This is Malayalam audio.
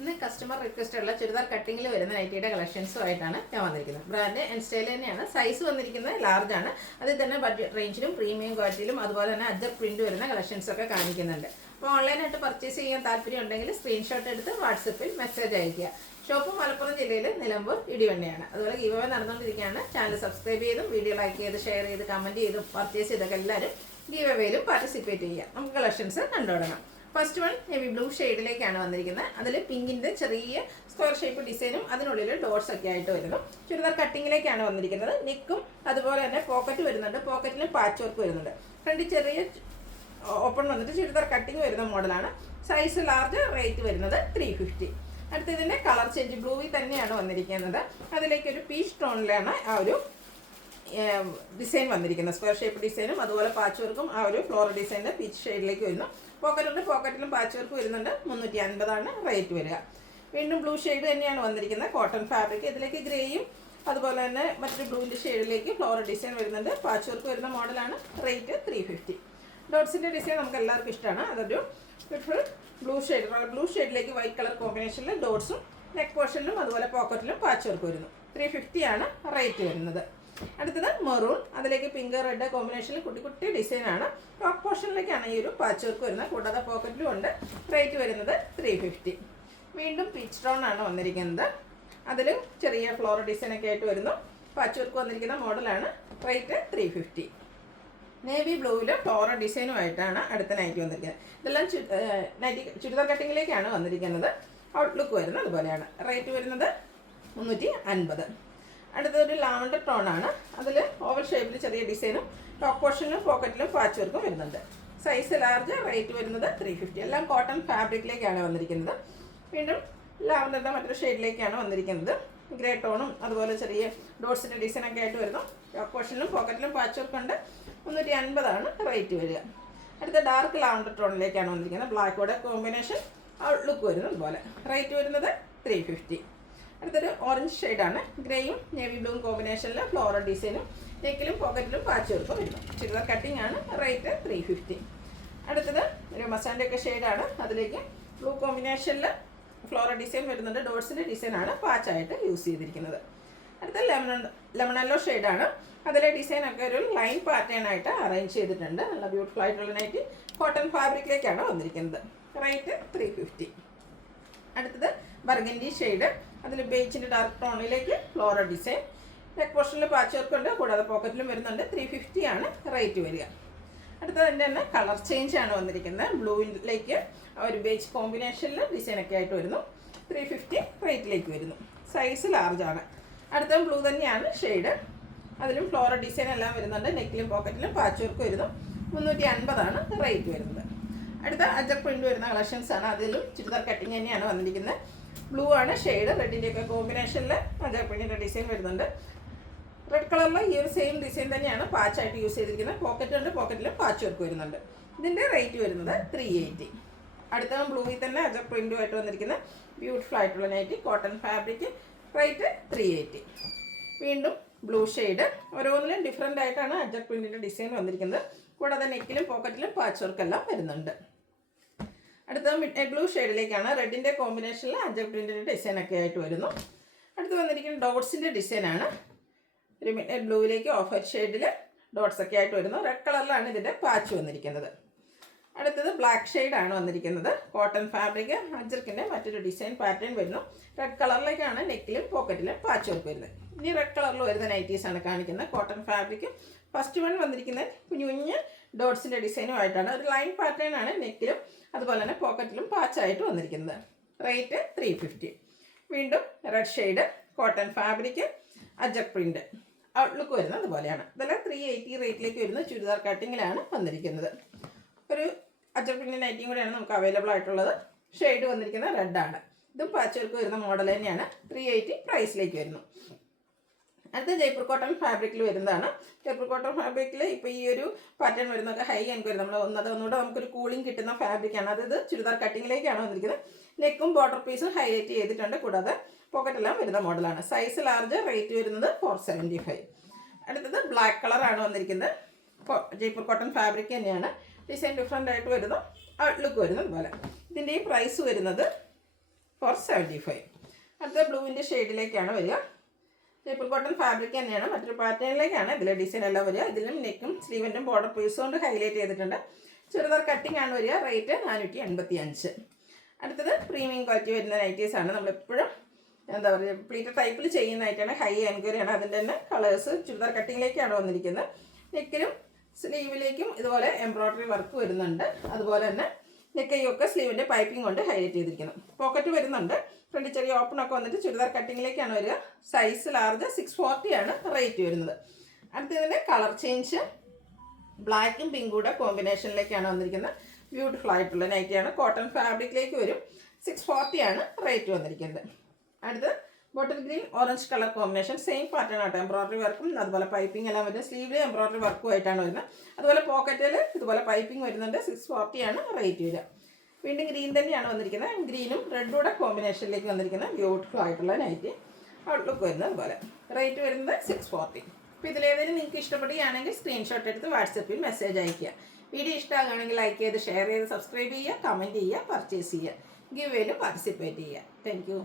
ഇന്ന് കസ്റ്റമർ റിക്വസ്റ്റ് ഉള്ള ചുരിദാർ കട്ടിങ്ങിൽ വരുന്ന നൈറ്റിയുടെ കളക്ഷൻസുമായിട്ടാണ് ഞാൻ വന്നിരിക്കുന്നത്. ബ്രാൻഡ് ആൻഡ് സ്റ്റൈൽ തന്നെയാണ്. സൈസ് വന്നിരിക്കുന്നത് ലാർജ് ആണ്. അതിൽ തന്നെ ബഡ്ജറ്റ് റേഞ്ചിലും പ്രീമിയം ക്വാളിറ്റിയിലും അതുപോലെ തന്നെ അജബ് പ്രിന്റ് വരുന്ന കളക്ഷൻസ് ഒക്കെ കാണിക്കുന്നുണ്ട്. അപ്പോൾ ഓൺലൈനായിട്ട് പർച്ചേസ് ചെയ്യാൻ താല്പര്യം ഉണ്ടെങ്കിൽ സ്ക്രീൻഷോട്ട് എടുത്ത് വാട്സപ്പിൽ മെസ്സേജ് അയയ്ക്കുക. ഷോപ്പ് മലപ്പുറം ജില്ലയിൽ നിലമ്പൂർ ഇടിവണ്ണയാണ്. അതുപോലെ ഗീവ് അവേ നടന്നുകൊണ്ടിരിക്കുകയാണ്. ചാനൽ സബ്സ്ക്രൈബ് ചെയ്തും വീഡിയോ ലൈക്ക് ചെയ്ത് ഷെയർ ചെയ്ത് കമൻറ്റ് ചെയ്തും പർച്ചേസ് ചെയ്തൊക്കെ എല്ലാവരും ഗീവ് അവേയിലും പാർട്ടിസിപ്പേറ്റ് ചെയ്യുക. നമുക്ക് കളക്ഷൻസ് കണ്ടുപിടങ്ങാം. ഫസ്റ്റ് വൺ ഹെവി ബ്ലൂ ഷെയ്ഡിലേക്കാണ് വന്നിരിക്കുന്നത്. അതിൽ പിങ്കിൻ്റെ ചെറിയ സ്ക്വയർ ഷേപ്പ് ഡിസൈനും അതിനുള്ളിൽ ഡോട്ട്സ് ഒക്കെ ആയിട്ട് വരുന്നു. ചുരിദാർ കട്ടിങ്ങിലേക്കാണ് വന്നിരിക്കുന്നത്. നെക്കും അതുപോലെ തന്നെ പോക്കറ്റ് വരുന്നുണ്ട്. പോക്കറ്റിലും പാച്ച് വർക്ക് വരുന്നുണ്ട്. ഫ്രണ്ട് ചെറിയ ഓപ്പൺ വന്നിട്ട് ചുരിദാർ കട്ടിങ് വരുന്ന മോഡലാണ്. Size large. റേറ്റ് വരുന്നത് 350. അടുത്ത ഇതിൻ്റെ കളർ ചേഞ്ച് ബ്ലൂവിൽ തന്നെയാണ് വന്നിരിക്കുന്നത്. അതിലേക്കൊരു പീച്ച് ടോണിലാണ് ആ ഒരു ഡിസൈൻ വന്നിരിക്കുന്നത്. സ്ക്വയർ ഷേപ്പ് ഡിസൈനും അതുപോലെ പാച്ച് വർക്കും ആ ഒരു ഫ്ലോറൽ ഡിസൈനിൻ്റെ പീച്ച് ഷെയ്ഡിലേക്ക് വരുന്നു. പോക്കറ്റുണ്ട്. പോക്കറ്റിലും പാച്ച് വർക്ക് വരുന്നുണ്ട്. 350 റേറ്റ് വരിക. വീണ്ടും ബ്ലൂ ഷെയ്ഡ് തന്നെയാണ് വന്നിരിക്കുന്നത്. Cotton fabric. ഇതിലേക്ക് ഗ്രേയും അതുപോലെ തന്നെ മറ്റൊരു ബ്ലൂവിൻ്റെ ഷെയ്ഡിലേക്ക് ഫ്ലോറൽ ഡിസൈൻ വരുന്നുണ്ട്. പാച്ച് വർക്ക് വരുന്ന മോഡലാണ്. റേറ്റ് 350. ഡോട്ട്സിൻ്റെ ഡിസൈൻ നമുക്ക് എല്ലാവർക്കും ഇഷ്ടമാണ്. അതൊരു ബ്യൂട്ടിഫുൾ ബ്ലൂ ഷെയ്ഡിലേക്ക് വൈറ്റ് കളർ കോമ്പിനേഷനിൽ ഡോട്ട്സും നെക്ക് പോർഷനിലും അതുപോലെ പോക്കറ്റിലും പാച്ച് വർക്ക് വരുന്നു. 350 റേറ്റ് വരുന്നത്. അടുത്തത് മെറൂൺ. അതിലേക്ക് പിങ്ക് റെഡ് കോമ്പിനേഷനിൽ കുട്ടി കുട്ടി ഡിസൈനാണ്. ടോപ്പ് പോർഷനിലേക്കാണ് ഈ ഒരു പാച്ച് വർക്ക് വരുന്നത്. കൂടാതെ പോക്കറ്റിലും ഉണ്ട്. റേറ്റ് വരുന്നത് 350. വീണ്ടും പീച്ച് ടോൺ ആണ് വന്നിരിക്കുന്നത്. അതിൽ ചെറിയ ഫ്ലോറൽ ഡിസൈനൊക്കെ ആയിട്ട് വരുന്നു. പാച്ച് വർക്ക് വന്നിരിക്കുന്ന മോഡലാണ്. റേറ്റ് 350. നേവി ബ്ലൂവിൽ ഫ്ലോറൽ ഡിസൈനുമായിട്ടാണ് അടുത്ത നൈറ്റി വന്നിരിക്കുന്നത്. ഇതെല്ലാം നൈറ്റി ചുരിദാർ കട്ടിങ്ങിലേക്കാണ് വന്നിരിക്കുന്നത്. ഔട്ട്ലുക്ക് വരുന്നത് അതുപോലെയാണ്. റേറ്റ് വരുന്നത് 350. അടുത്തൊരു ലാവൻഡർ ടോണാണ്. അതിൽ ഓവൽ ഷേപ്പിൽ ചെറിയ ഡിസൈനും ടോപ്പ് പോർഷനിലും പോക്കറ്റിലും പാച്ച് വർക്കും വരുന്നുണ്ട്. Size large. റേറ്റ് വരുന്നത് 350. എല്ലാം കോട്ടൺ ഫാബ്രിക്കിലേക്കാണ് വന്നിരിക്കുന്നത്. വീണ്ടും ലാവൻഡറിൻ്റെ മറ്റൊരു ഷെയ്ഡിലേക്കാണ് വന്നിരിക്കുന്നത്. ഗ്രേ ടോണും അതുപോലെ ചെറിയ ഡോട്ട്സിൻ്റെ ഡിസൈനൊക്കെ ആയിട്ട് വരുന്നു. ടോപ്പ് പോർഷനിലും പോക്കറ്റിലും പാച്ച് വർക്ക് ഉണ്ട്. 350 റേറ്റ് വരിക. അടുത്ത ഡാർക്ക് ലാവൻഡർ ടോണിലേക്കാണ് വന്നിരിക്കുന്നത്. ബ്ലാക്കോടെ കോമ്പിനേഷൻ ഔട്ട്ലുക്ക് വരുന്നത് പോലെ. റേറ്റ് വരുന്നത് 350. അടുത്തൊരു ഓറഞ്ച് ഷെയ്ഡാണ്. ഗ്രേയും നേവി ബ്ലൂവും കോമ്പിനേഷനിൽ ഫ്ലോറൽ ഡിസൈനും നെക്കിലും പോക്കറ്റിലും പാച്ച് വർക്കും വരുന്നു. ചുരിദാർ കട്ടിംഗ് ആണ്. റേറ്റ് 350. അടുത്തത് ഒരു മസാലയൊക്കെ ഷെയ്ഡാണ്. അതിലേക്ക് ബ്ലൂ കോമ്പിനേഷനിൽ ഫ്ലോറൽ ഡിസൈൻ വരുന്നുണ്ട്. ഡോട്ട്സിൻ്റെ ഡിസൈനാണ് പാച്ചായിട്ട് യൂസ് ചെയ്തിരിക്കുന്നത്. അടുത്ത ലെമണല്ലോ ഷെയ്ഡാണ്. അതിലെ ഡിസൈനൊക്കെ ഒരു ലൈൻ പാറ്റേൺ ആയിട്ട് അറേഞ്ച് ചെയ്തിട്ടുണ്ട്. നല്ല ബ്യൂട്ടിഫുൾ ആയിട്ടുള്ള നൈറ്റി കോട്ടൺ ഫാബ്രിക്കിലേക്കാണ് വന്നിരിക്കുന്നത്. റേറ്റ് 350. അടുത്തത് ബർഗൻഡി ഷെയ്ഡ്. അതിൽ ബേച്ചിൻ്റെ ഡാർക്ക് ടോണിലേക്ക് ഫ്ലോറൽ ഡിസൈൻ. നെക്ക് പോർഷനിൽ പാച്ച് വർക്ക് ഉണ്ട്. കൂടാതെ പോക്കറ്റിലും വരുന്നുണ്ട്. 350 റേറ്റ് വരിക. അടുത്തതിൻ്റെ തന്നെ കളർ ചേഞ്ച് ആണ് വന്നിരിക്കുന്നത്. ബ്ലൂവിലേക്ക് ഒരു ബേച്ച് കോമ്പിനേഷനിൽ ഡിസൈനൊക്കെ ആയിട്ട് വരുന്നു. 350 റേറ്റിലേക്ക് വരുന്നു. സൈസ് ലാർജ് ആണ്. അടുത്ത ബ്ലൂ തന്നെയാണ് ഷെയ്ഡ്. അതിലും ഫ്ലോറൽ ഡിസൈൻ എല്ലാം വരുന്നുണ്ട്. നെക്കിലും പോക്കറ്റിലും പാച്ച് വർക്ക് വരുന്നു. 350 റേറ്റ് വരുന്നത്. അടുത്ത അജബ് പ്രിന്റ് വരുന്ന കളക്ഷൻസ് ആണ്. അതിലും ചുരിദാർ കട്ടിങ് തന്നെയാണ് വന്നിരിക്കുന്നത്. ബ്ലൂ ആണ് ഷെയ്ഡ്. റെഡിൻ്റെയൊക്കെ കോമ്പിനേഷനിൽ അജബ് പ്രിന്റിൻ്റെ ഡിസൈൻ വരുന്നുണ്ട്. റെഡ് കളറിൽ ഈ ഒരു സെയിം ഡിസൈൻ തന്നെയാണ് പാച്ചായിട്ട് യൂസ് ചെയ്തിരിക്കുന്നത്. പോക്കറ്റ് ഉണ്ട്. പോക്കറ്റിലും പാച്ച് വർക്ക് വരുന്നുണ്ട്. ഇതിൻ്റെ റേറ്റ് വരുന്നത് 380. അടുത്ത ബ്ലൂവിൽ തന്നെ അജബ് പ്രിന്റുമായിട്ട് വന്നിരിക്കുന്ന ബ്യൂട്ടിഫുൾ ആയിട്ടുള്ള നൈറ്റി കോട്ടൺ ഫാബ്രിക്. റേറ്റ് 380. വീണ്ടും ബ്ലൂ ഷെയ്ഡ്. ഓരോന്നിലും ഡിഫറെൻ്റ് ആയിട്ടാണ് അജബ് പ്രിന്റിൻ്റെ ഡിസൈൻ വന്നിരിക്കുന്നത്. കൂടാതെ നെക്കിലും പോക്കറ്റിലും പാച്ച് വർക്ക് എല്ലാം വരുന്നുണ്ട്. അടുത്ത മിഡ് ബ്ലൂ ഷെയ്ഡിലേക്കാണ്. റെഡിൻ്റെ കോമ്പിനേഷനിൽ അജബ് പ്രിന്റിൻ്റെ ഡിസൈനൊക്കെ ആയിട്ട് വരുന്നു. അടുത്ത് വന്നിരിക്കുന്ന ഡോട്ട്സിൻ്റെ ഡിസൈനാണ്. ഒരു മിഡ് ബ്ലൂവിലേക്ക് ഓഫ് വൈറ്റ് ഷെയ്ഡിൽ ഡോട്ട്സ് ഒക്കെ ആയിട്ട് വരുന്നു. റെഡ് കളറിലാണ് ഇതിൻ്റെ പാച്ച് വന്നിരിക്കുന്നത്. അടുത്തത് ബ്ലാക്ക് ഷെയ്ഡാണ് വന്നിരിക്കുന്നത്. Cotton fabric. അജർക്കിൻ്റെ മറ്റൊരു ഡിസൈൻ പാറ്റേൺ വരുന്നു. റെഡ് കളറിലേക്കാണ് നെക്കിലും പോക്കറ്റിലും പാച്ച് വർക്ക് വരുന്നത്. ഇനി റെഡ് കളറിൽ വരുന്ന നൈറ്റീസാണ് കാണിക്കുന്നത്. Cotton fabric. ഫസ്റ്റ് വൺ വന്നിരിക്കുന്നത് കുഞ്ഞു കുഞ്ഞ് ഡോട്ട്സിൻ്റെ ഡിസൈനുമായിട്ടാണ്. ഒരു ലൈൻ പാറ്റേൺ ആണ് നെക്കിലും അതുപോലെ തന്നെ പോക്കറ്റിലും പാച്ചായിട്ട് വന്നിരിക്കുന്നത്. റേറ്റ് 350. വീണ്ടും റെഡ് ഷെയ്ഡ്. Cotton fabric. അജബ് പ്രിന്റ്. ഔട്ട്ലുക്ക് വരുന്നത് അതുപോലെയാണ്. ഇതെല്ലാം 380 റേറ്റിലേക്ക് വരുന്ന ചുരിദാർ കട്ടിങ്ങിലാണ് വന്നിരിക്കുന്നത്. ഒരു അജബ് പ്രിന്റ് നൈറ്റിയും കൂടെയാണ് നമുക്ക് അവൈലബിൾ ആയിട്ടുള്ളത്. ഷെയ്ഡ് വന്നിരിക്കുന്നത് റെഡാണ്. ഇതും പാച്ച് വർക്ക് വരുന്ന മോഡൽ തന്നെയാണ്. 380 പ്രൈസിലേക്ക് വരുന്നു. അടുത്ത ജയ്പൂർ കോട്ടൺ ഫാബ്രിക്കിൽ വരുന്നതാണ്. ജയ്പൂർ കോട്ടൺ ഫാബ്രിക്കിൽ ഇപ്പോൾ ഈ ഒരു പാറ്റേൺ വരുന്നതൊക്കെ ഹൈ എനിക്ക് വരും. നമ്മൾ ഒന്നുകൂടെ നമുക്കൊരു കൂളിംഗ് കിട്ടുന്ന ഫാബ്രിക്കാണ്. അത് ചുരിദാർ കട്ടിങ്ങിലേക്കാണ് വന്നിരിക്കുന്നത്. നെക്കും ബോർഡർ പീസും ഹൈലൈറ്റ് ചെയ്തിട്ടുണ്ട്. കൂടാതെ പോക്കറ്റെല്ലാം വരുന്ന മോഡലാണ്. Size large. റേറ്റ് വരുന്നത് 475. അടുത്തത് ബ്ലാക്ക് കളറാണ് വന്നിരിക്കുന്നത്. ജയ്പൂർ കോട്ടൺ ഫാബ്രിക് തന്നെയാണ്. ഡിസൈൻ ഡിഫറെൻ്റ് ആയിട്ട് വരുന്നു. ഔട്ട്ലുക്ക് വരുന്നത് പോലെ. ഇതിൻ്റെ ഈ പ്രൈസ് വരുന്നത് 475. അടുത്ത ബ്ലൂവിൻ്റെ ഷെയ്ഡിലേക്കാണ് വരിക. ജയ്പൂർ കോട്ടൺ ഫാബ്രിക് തന്നെയാണ്, മറ്റൊരു പാറ്റേണിലേക്കാണ് ഇതിലെ ഡിസൈൻ എല്ലാം വരിക. ഇതിലും നെക്കും സ്ലീവിൻ്റെയും ബോർഡർ പീസ് കൊണ്ട് ഹൈലൈറ്റ് ചെയ്തിട്ടുണ്ട്. ചുരിദാർ കട്ടിംഗ് ആണ് വരിക. റേറ്റ് 485. അടുത്തത് പ്രീമിയം ക്വാളിറ്റി വരുന്ന നൈറ്റീസാണ്. നമ്മളെപ്പോഴും എന്താ പറയുക, പ്ലീറ്റർ ടൈപ്പിൽ ചെയ്യുന്നതായിട്ടാണ്, ഹൈ എൻക്വയറിയാണ്. അതിൻ്റെ തന്നെ കളേഴ്സ് ചുരിദാർ കട്ടിങ്ങിലേക്കാണ് വന്നിരിക്കുന്നത്. നെക്കിലും സ്ലീവിലേക്കും ഇതുപോലെ എംബ്രോയ്ഡറി വർക്ക് വരുന്നുണ്ട്. അതുപോലെ തന്നെ നെക്കൈയൊക്കെ സ്ലീവിൻ്റെ പൈപ്പിംഗ് കൊണ്ട് ഹൈലൈറ്റ് ചെയ്തിരിക്കുന്നു. പോക്കറ്റ് വരുന്നുണ്ട്. ഫ്രണ്ട് ചെറിയ ഓപ്പണൊക്കെ വന്നിട്ട് ചുരിദാർ കട്ടിങ്ങിലേക്കാണ് വരിക. സൈസ് ലാർജ് 640 ആണ് റേറ്റ് വരുന്നത്. അടുത്തതിൻ്റെ കളർ ചേഞ്ച് ബ്ലാക്കും പിങ്കും കൂടെ കോമ്പിനേഷനിലേക്കാണ് വന്നിരിക്കുന്നത്. ബ്യൂട്ടിഫുൾ ആയിട്ടുള്ള നൈറ്റിയാണ്. കോട്ടൺ ഫാബ്രിക്കിലേക്ക് വരും. 640 ആണ് റേറ്റ് വന്നിരിക്കുന്നത്. അടുത്ത് bottle green orange colour combination, same pattern ആട്ടോ. എംബ്രോയ്ഡറി വർക്കും അതുപോലെ പൈപ്പിംഗ് എല്ലാം വരുന്നത്. സ്ലീവിൽ എംബ്രോയ്ഡറി വർക്കും ആയിട്ടാണ് വരുന്നത്. അതുപോലെ പോക്കറ്റിൽ ഇതുപോലെ പൈപ്പിംഗ് വരുന്നുണ്ട്. 640 ആണ് റേറ്റ് വരിക. വീണ്ടും ഗ്രീൻ തന്നെയാണ് വന്നിരിക്കുന്നത്. ഗ്രീനും റെഡൂടെ കോമ്പിനേഷനിലേക്ക് വന്നിരിക്കുന്ന ബ്യൂട്ടിഫുൾ ആയിട്ടുള്ള നൈറ്റി. ഔട്ട്ലുക്ക് വരുന്നത് അതുപോലെ. റേറ്റ് വരുന്നത് 640. അപ്പോൾ ഇതിലേതെങ്കിലും നിങ്ങൾക്ക് ഇഷ്ടപ്പെടുകയാണെങ്കിൽ സ്ക്രീൻഷോട്ട് എടുത്ത് വാട്സപ്പിൽ മെസ്സേജ് അയയ്ക്കുക. വീഡിയോ ഇഷ്ടമാകുകയാണെങ്കിൽ ലൈക്ക് ചെയ്ത് ഷെയർ ചെയ്ത് സബ്സ്ക്രൈബ് ചെയ്യുക, കമൻറ്റ് ചെയ്യുക, പർച്ചേസ് ചെയ്യുക, ഗിവ് വേയിലും പാർട്ടിസിപ്പേറ്റ് ചെയ്യുക. Thank you.